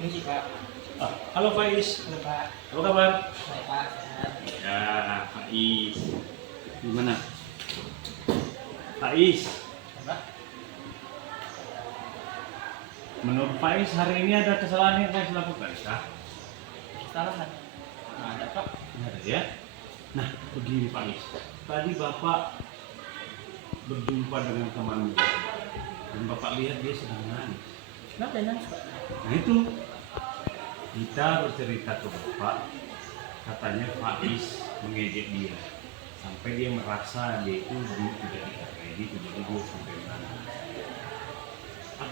Ini sih Pak. Halo Faiz, Halo Pak. apa kabar? Baik Pak, sehat. Ya, Faiz. Gimana? Faiz, Pak. menurut Faiz hari ini ada kesalahan yang Faiz lakukan, kah? Salah kan? Nah, ada Pak. Ada ya. Nah, begini Faiz. Tadi Bapak berjumpa dengan temanmu dan Bapak lihat dia sedang menangis. Kenapa dia nangis Pak? Nah itu kita bercerita ke Bapak, katanya Faiz mengejek dia sampai dia merasa dia itu tidak dihargai gitu, jadi dia sampai menangis.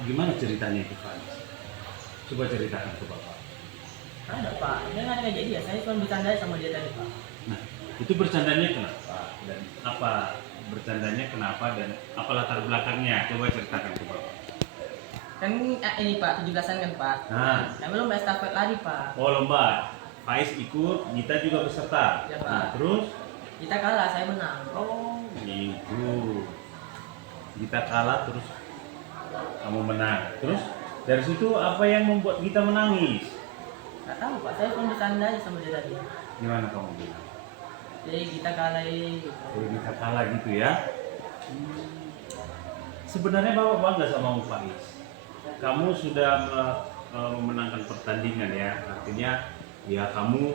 Gimana ceritanya itu Faiz? Coba ceritakan ke Bapak. Ada Pak. Dia nggak ada ngajak dia. Saya cuma bercanda sama dia tadi Pak. Nah, itu bercandanya kenapa dan apa bercandanya kenapa dan apa latar belakangnya? Coba ceritakan ke Bapak. Kan ini Pak, 17-an kan Pak. Nah, Kami lomba estafet lari Pak. oh lomba, Faiz ikut, Gita juga beserta. Ya, Pak. Nah, terus? Kita kalah, saya menang. Oh, gitu. Gita kalah terus kamu menang. Terus dari situ apa yang membuat Gita menangis? Nggak tahu Pak, saya cuma bercanda aja sama dia tadi. Gimana kamu bilang? Jadi kita kalah gitu. Kalau Gita kalah gitu ya? Sebenarnya Bapak bangga sama Om Faiz. Kamu sudah memenangkan pertandingan ya, artinya ya kamu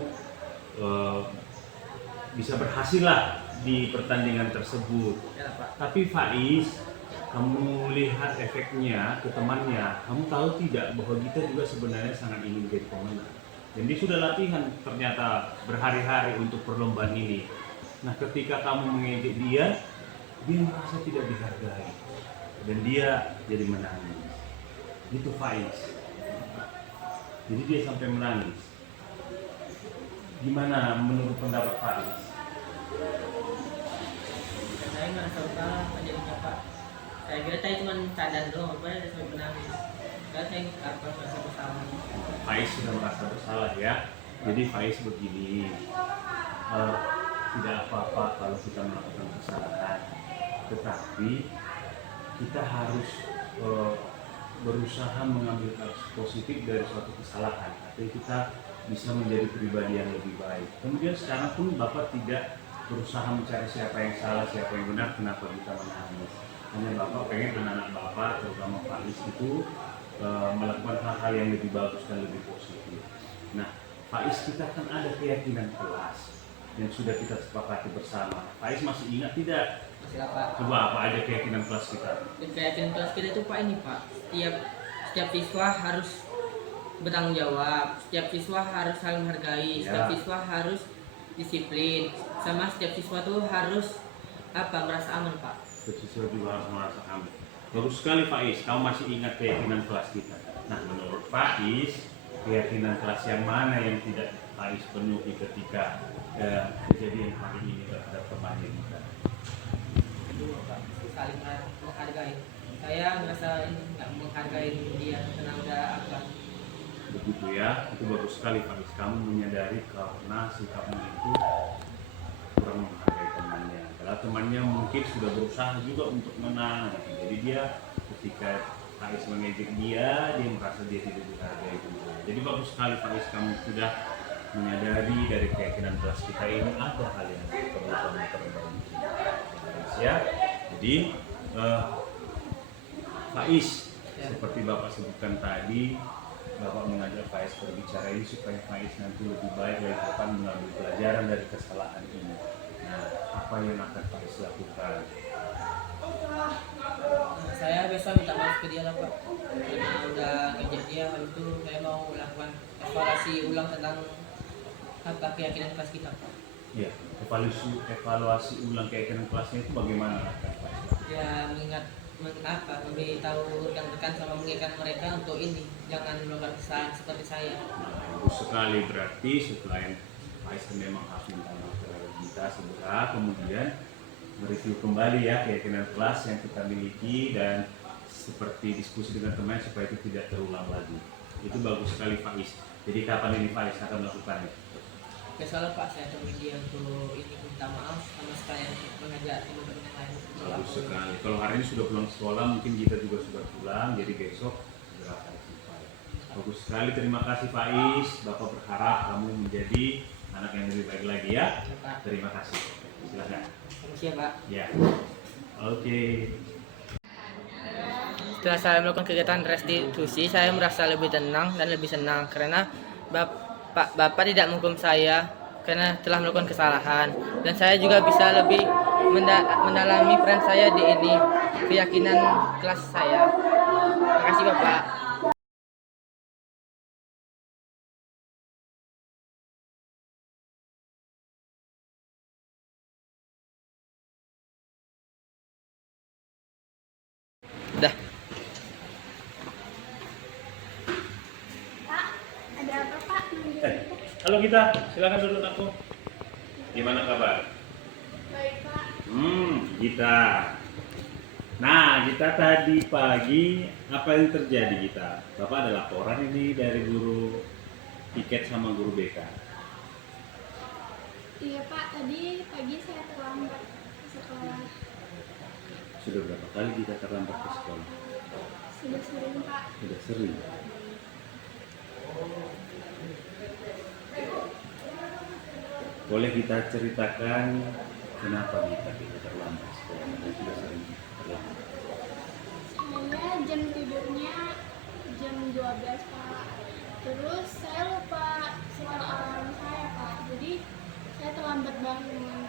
bisa berhasil lah di pertandingan tersebut. Ya Pak. Tapi Faiz, kamu lihat efeknya ke temannya, kamu tahu tidak bahwa kita juga sebenarnya sangat ingin jadi pemenang. Dan dia sudah latihan ternyata berhari-hari untuk perlombaan ini. Nah ketika kamu mengejek dia merasa tidak dihargai dan dia jadi menangis. Itu Faiz. Jadi dia sampai menangis. Gimana menurut pendapat Faiz? Saya nggak tahu kalah Pak jadinya Pak. Saya kira saya cuma canda doang, Pak. Dia sampai menangis. Karena saya apa merasa bersalah. Faiz sudah merasa bersalah ya. Jadi Faiz begini, tidak apa-apa kalau kita melakukan kesalahan, tetapi kita harus berusaha mengambil hal positif dari suatu kesalahan. Artinya kita bisa menjadi pribadi yang lebih baik. Kemudian sekarang pun Bapak tidak berusaha mencari siapa yang salah, siapa yang benar, kenapa kita menangis. Hanya Bapak pengen anak-anak Bapak, terutama Faiz itu melakukan hal-hal yang lebih bagus dan lebih positif. Nah, Faiz kita kan ada keyakinan kelas yang sudah kita sepakati bersama. Faiz masih ingat tidak? Masih Pak. Coba apa aja keyakinan kelas kita? Keyakinan kelas kita itu Pak ini Pak. Setiap siswa harus bertanggung jawab. Setiap siswa harus saling menghargai. Setiap siswa harus disiplin. Sama setiap siswa tuh harus merasa aman Pak. Setiap siswa juga harus merasa aman. Bagus sekali Faiz, kamu masih ingat keyakinan kelas kita. Nah, menurut Faiz, keyakinan kelas yang mana yang tidak Faiz penuhi ketika kejadian hari ini terhadap temannya kita? Dua Pak, saling menghargai. Saya merasa nggak menghargai dia karena udah Begitu ya, itu bagus sekali Faiz. Kamu menyadari karena sikapmu itu kurang menghargai temannya. Kalau temannya mungkin sudah berusaha juga untuk menang, jadi dia ketika Faiz mengejek dia merasa dia tidak dihargai juga. Jadi bagus sekali Faiz, kamu sudah menyadari dari keyakinan kelas kita ini ada hal yang perlu kamu perbaiki. Ya, jadi Faiz, seperti Bapak sebutkan tadi, Bapak mengajak Faiz berbicara ini supaya Faiz nanti lebih baik dari depan mengambil pelajaran dari kesalahan ini. Nah, apa yang akan Faiz lakukan? Saya besok minta maaf ke dia lah Pak. Karena udah ngejek dia, habis itu saya mau melakukan evaluasi ulang tentang keyakinan kelas kita Pak. Ya, evaluasi ulang keyakinan kelasnya itu bagaimana Faiz? Ya memberitahu rekan-rekan sama mengingatkan mereka untuk ini jangan melakukan kesalahan seperti saya. Nah, bagus sekali, berarti selain Faiz memang harus minta maaf kepada kita segera, kemudian mereview kembali ya keyakinan kelas yang kita miliki dan seperti diskusi dengan teman supaya itu tidak terulang lagi. Itu bagus sekali Faiz. Jadi kapan ini Faiz akan melakukannya? Besok Pak saya temui dia untuk ini minta maaf sama sekalian mengajak teman-teman yang lain. Bagus sekali. Kalau hari ini sudah pulang sekolah, mungkin kita juga sudah pulang, jadi besok segera Faiz. Bagus sekali, terima kasih Faiz. Bapak berharap kamu menjadi anak yang lebih baik lagi ya. Ya, Pak. Terima kasih. Silakan. Makasih ya, Pak. Ya. Oke. Setelah saya melakukan kegiatan restitusi, saya merasa lebih tenang dan lebih senang karena Bapak tidak menghukum saya karena telah melakukan kesalahan, dan saya juga bisa lebih mendalami peran saya di ini, keyakinan kelas saya. Terima kasih Bapak. Dah. Pak, ada apa Pak? Halo Gita, silakan duduk aku. Gimana kabar? Baik Pak. Gita. Nah, Gita tadi pagi apa yang terjadi Gita? Bapak ada laporan ini dari guru Piket sama guru BK. Iya Pak, tadi pagi saya terlambat ke sekolah. Sudah berapa kali kita terlambat ke sekolah? Sudah sering Pak. Sudah sering. Boleh kita ceritakan kenapa kita terlambat sekolah? Sudah sering terlambat. Saya jam tidurnya jam 12 Pak. Terus saya lupa suara alarm saya Pak. Jadi saya terlambat bangun.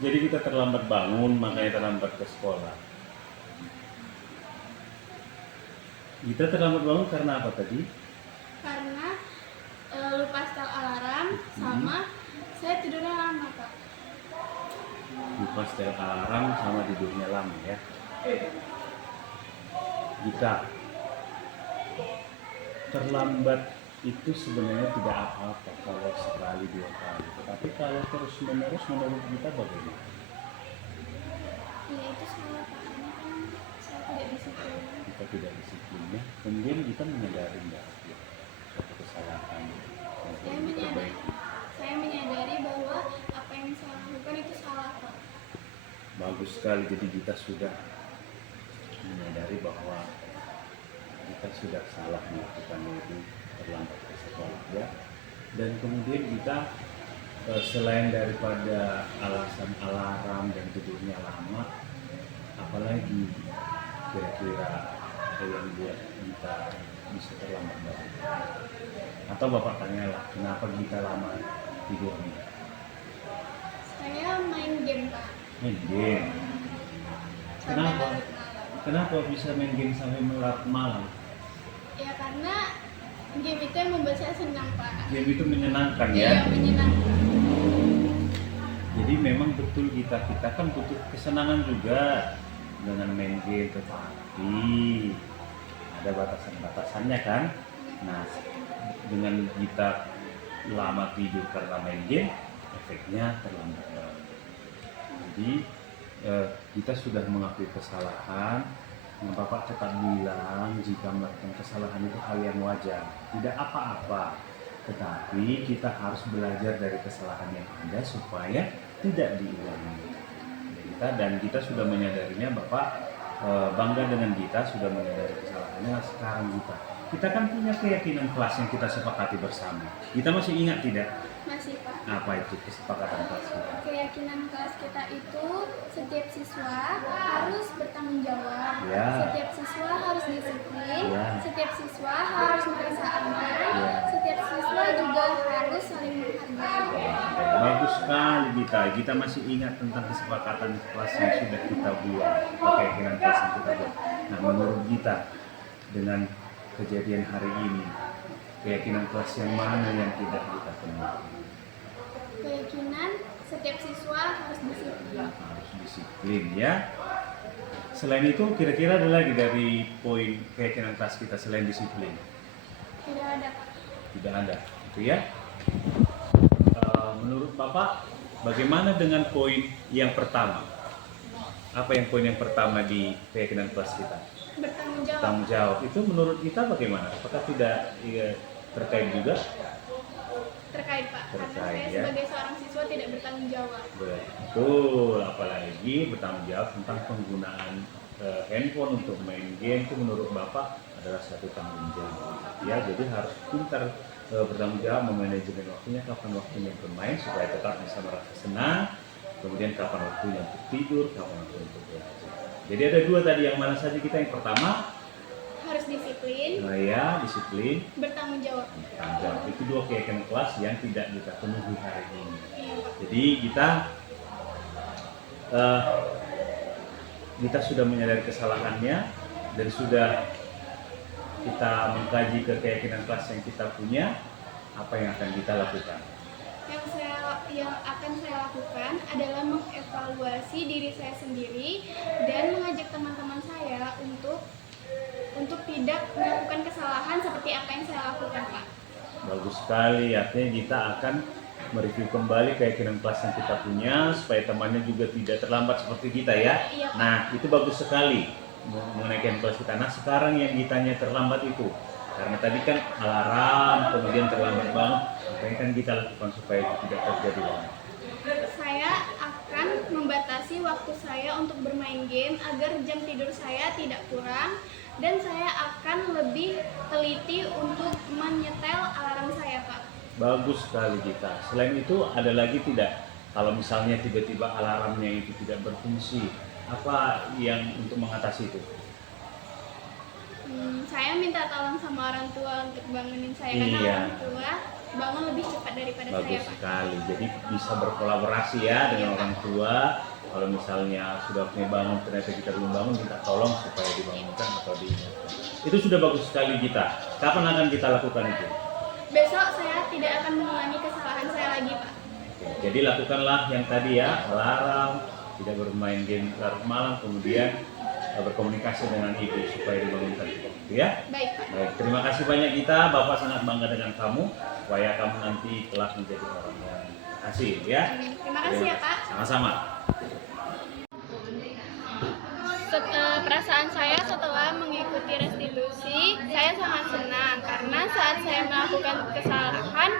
Jadi kita terlambat bangun, makanya terlambat ke sekolah. Kita terlambat bangun karena apa tadi? Karena lupa setel alarm sama saya tidurnya lama Pak. Lupa setel alarm sama tidurnya lama ya. Kita terlambat itu sebenarnya tidak apa-apa kalau sekali dua kali, tetapi kalau terus menerus menurut kita bagaimana? Iya itu salah Pak. Karena kan saya tidak disiplin. Kita tidak disiplinnya, kemudian kita menyadari nggak ya, suatu kesalahan yang Saya perlu diperbaiki. saya menyadari bahwa apa yang saya lakukan itu salah Pak. Bagus sekali, jadi kita sudah menyadari bahwa kita sudah salah melakukan itu, terlambat ke sekolah ya. Dan kemudian kita selain daripada alasan alarm dan tidurnya lama, apalagi kira-kira yang buat kita bisa terlambat bangun? Atau Bapak tanyalah kenapa kita lama tidurnya? Saya main game Pak. Main game. Sampai Kenapa? larut malam. Kenapa bisa main game sampai larut malam? Ya karena game itu yang membuat saya senang Pak. Game itu menyenangkan Iya ya. menyenangkan. Jadi memang betul kita kan butuh kesenangan juga dengan main game, tetapi ada batasan-batasannya kan. Nah, dengan kita lama tidur karena main game, efeknya terlambat bangun. Jadi kita sudah mengakui kesalahan. Yang Bapak tetap bilang jika melakukan kesalahan itu hal yang wajar, tidak apa-apa. Tetapi kita harus belajar dari kesalahan yang ada supaya tidak diulangi. Dan kita sudah menyadarinya, Bapak bangga dengan kita sudah menyadari kesalahannya. Sekarang kita kan punya keyakinan kelas yang kita sepakati bersama. Kita masih ingat tidak? Masih Pak. Apa itu kesepakatan kelas kita? Keyakinan kelas kita itu setiap siswa harus bertanggung jawab. Ya. Setiap siswa harus disiplin. Ya. Setiap siswa harus merasa aman. Ya. Setiap siswa juga harus saling menghargai. Bagus sekali kita masih ingat tentang kesepakatan kelas yang sudah kita buat, keyakinan kelas yang kita buat. Nah, menurut kita dengan kejadian hari ini, keyakinan kelas yang mana yang tidak kita penuhi? Keyakinan setiap siswa harus disiplin. Harus disiplin ya. Selain itu kira-kira ada lagi dari poin keyakinan kelas kita selain disiplin? Tidak ada Pak. Tidak ada, itu ya. Menurut Bapak, bagaimana dengan poin yang pertama? Apa yang poin yang pertama di keyakinan kelas kita? Bertanggung jawab. Tanggung jawab. Itu menurut kita bagaimana? Apakah tidak terkait juga? Terkait Pak. Karena Terkait, saya ya. sebagai seorang siswa tidak bertanggung jawab. Betul, apalagi bertanggung jawab tentang penggunaan handphone untuk main game itu menurut Bapak adalah satu tanggung jawab. Ya, jadi harus pintar bertanggung jawab memanajemen waktunya, kapan waktunya bermain supaya tetap bisa merasa senang, kemudian kapan waktunya untuk tidur, kapan waktunya untuk belajar. Jadi ada dua tadi, yang mana saja kita? Yang pertama Harus disiplin, ya disiplin, bertanggung jawab. tanggung jawab. Itu dua keyakinan kelas yang tidak kita penuhi hari ini. Iya, Pak. Jadi kita sudah menyadari kesalahannya dan sudah kita mengkaji ke keyakinan kelas yang kita punya. Apa yang akan kita lakukan? Yang akan saya lakukan adalah mengevaluasi diri saya sendiri dan mengajak teman-teman saya untuk tidak melakukan kesalahan seperti apa yang saya lakukan, Pak. Bagus sekali, artinya kita akan mereview kembali keyakinan kelas yang kita punya supaya temannya juga tidak terlambat seperti kita ya. Iya, Pak. Nah, itu bagus sekali mengenai keyakinan kelas kita. Nah, sekarang yang ditanya terlambat itu, karena tadi kan alarm, kemudian terlambat banget, apa yang kan kita lakukan supaya itu tidak terjadi lagi? Saya akan membatasi waktu saya untuk bermain game agar jam tidur saya tidak kurang, dan saya akan lebih teliti untuk menyetel alarm saya, Pak. Bagus sekali kita. Selain itu ada lagi tidak? Kalau misalnya tiba-tiba alarmnya itu tidak berfungsi, apa yang untuk mengatasi itu? Saya minta tolong sama orang tua untuk bangunin saya karena Iya. orang tua bangun lebih cepat daripada saya, Bagus Pak. sekali. Jadi bisa berkolaborasi ya dengan orang tua. Kalau misalnya sudah punya bangun ternyata kita belum bangun, minta tolong supaya dibangunkan atau diingatkan. Itu sudah bagus sekali kita. Kapan akan kita lakukan itu? Besok saya tidak akan mengulangi kesalahan saya lagi, Pak. Oke, jadi lakukanlah yang tadi ya, alarm, tidak bermain game larut malam, kemudian berkomunikasi dengan ibu supaya dibangunkan itu ya. Baik, Pak. Baik, terima kasih banyak kita. Bapak sangat bangga dengan kamu supaya kamu nanti kelak menjadi orang yang berhasil ya. Terima kasih ya, Pak. Sama-sama. Perasaan saya setelah mengikuti restitusi, saya sangat senang karena saat saya melakukan kesalahan,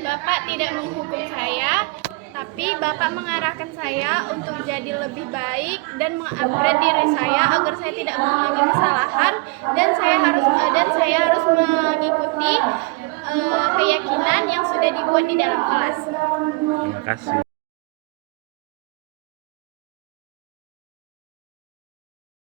Bapak tidak menghukum saya, tapi Bapak mengarahkan saya untuk jadi lebih baik dan mengupgrade diri saya agar saya tidak mengulangi kesalahan, dan saya harus mengikuti keyakinan yang sudah dibuat di dalam kelas. Terima kasih.